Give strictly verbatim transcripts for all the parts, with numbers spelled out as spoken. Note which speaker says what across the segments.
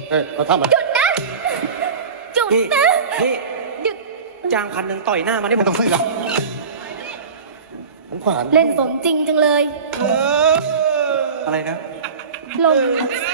Speaker 1: เอ้ยมาทำอะไร
Speaker 2: หยุดนะหยุด
Speaker 3: พี่
Speaker 2: นะ
Speaker 3: พี่
Speaker 2: หยุด
Speaker 3: จ้างพันหนึ่งต่อยหน้ามาได้หม
Speaker 1: ไม่
Speaker 3: ด
Speaker 1: ต้องซื้อหรอกมันขวาน
Speaker 2: เล่นสมจริงจังเลย
Speaker 4: อะไรนะ
Speaker 2: ลม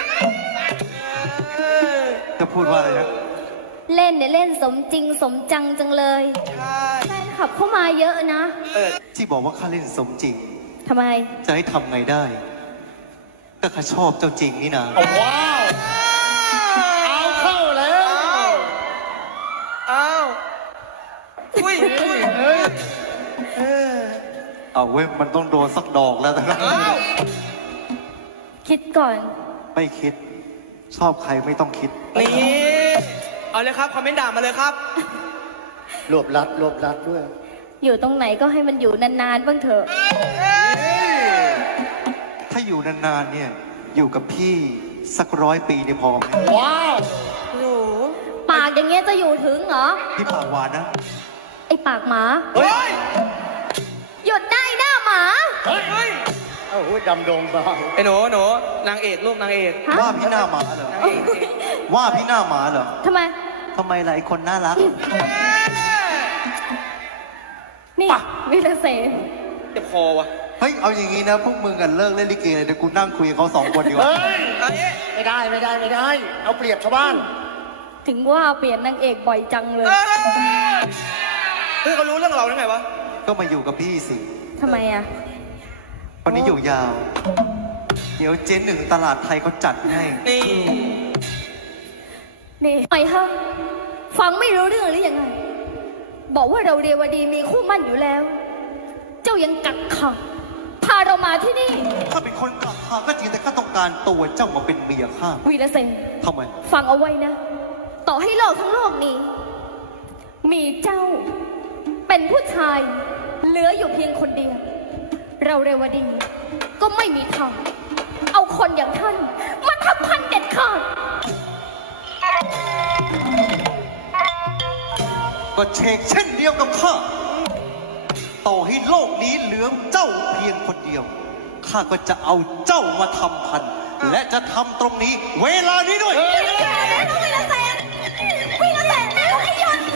Speaker 4: จะพูดว่าอะไรนะ
Speaker 2: เล่นเนี่ยเล่นสมจริงสมจังจังเลยแฟนขับเข้ามาเยอะนะ
Speaker 3: เออ
Speaker 4: ที่บอกว่าข้าเล่นสมจริง
Speaker 2: ทำไม
Speaker 4: จะให้ทำไงได้ ก็ข้าชอบเจ้าจริงนี่นา
Speaker 1: เอาว้าวเอาเข้าแล้ว
Speaker 3: อ้าวอุ้ย
Speaker 1: เฮ้ย
Speaker 3: เออ
Speaker 4: เอาเว้ยมันต้องโดนสักดอกแล้วนะ
Speaker 3: อ้าว
Speaker 2: คิดก่อน
Speaker 4: ไม่คิด ชอบใครไม่ต้องคิด
Speaker 3: นี่เอาเลยครับคอมเมนต์ด่ามาเลยครับ
Speaker 1: รวบรัดรวบรัดด้วย
Speaker 2: อยู่ตรงไหนก็ให้มันอยู่นานๆบ้างเถอะ
Speaker 4: ถ้าอยู่นานๆเนี่ย อยู่กับพี่สักร้อยปีนี่พอไหม
Speaker 1: ว้าว
Speaker 3: โอ้โห
Speaker 2: ปากอย่างเงี้ยจะอยู่ถึงเหรอ
Speaker 4: พี่ปากหวานนะ
Speaker 2: ไอ้ปากหมา
Speaker 3: เฮ้ย
Speaker 2: หยุดได้หน้าหมา
Speaker 3: เฮ้ยเฮ้ย
Speaker 1: เอ้าหุ้ยดำดงบ้า
Speaker 3: ไอ้หนูหนูนางเอกลูกนางเอก
Speaker 2: ฮะ
Speaker 4: ว่าพี่หน้าหมาเหรอ
Speaker 3: นางเอก
Speaker 4: ว่าพี่หน้าหมาเหรอ
Speaker 2: ทำไม
Speaker 4: ทำไมล่ะไอคนน่ารัก
Speaker 2: นี่วิลเสน
Speaker 3: เจ็บคอว่ะ
Speaker 4: เฮ้ย เอาอย่างงี้นะ พวกมึงกันเลิกเล่นลิเกเลยเดี๋ยวกูนั่งคุยกับเขาสองคนดีกว่า
Speaker 1: เฮ้ย
Speaker 3: เอ้ย
Speaker 1: ไม่ได้ไม่ได้ไม่ได้ เอาเปรียบชาวบ้าน
Speaker 2: ถึงว่าเปลี่ยนนางเอกบ่อยจังเลย
Speaker 3: เอ้ยเฮ้ยเขารู้เรื่องเราได้ไงวะ
Speaker 4: ก็มาอยู่กับพี่สิ
Speaker 2: ทำไมอ่ะ
Speaker 4: วันนี้อยู่ยาว เดี๋ยวเจนหนึ่งตลาดไทยเขาจัดให้
Speaker 3: นี่
Speaker 2: นี่ไปเถอะฟังไม่รู้เรื่องหรือยังไง บอกว่าเราเรวดีมีคู่มั่นอยู่แล้ว เจ้ายังกักขังพาเรามาที่นี่
Speaker 4: ถ้าเป็นคนกลับทางก็จริงแต่ข้าต้องการตัวเจ้ามาเป็นเมียข้า
Speaker 2: วีรเสน
Speaker 4: ทำไม
Speaker 2: ฟังเอาไว้นะ ต่อให้โลกทั้งโลกนี้ มีเจ้าเป็นผู้ชาย เหลืออยู่เพียงคนเดียว เราเรวดี ก็ไม่มีทาง เอาคนอย่างท่านมาทับพันเด็ดขาด
Speaker 4: ก็เชกเช่นเดียวกับข้า ต่อให้โลกนี้เหลือเจ้าเพียงคนเดียว ข้าก็จะเอาเจ้ามาทำพัน และจะทำตรงนี้ เวลานี้ด้วย
Speaker 2: อย่าแค่นั้นนะวีรเส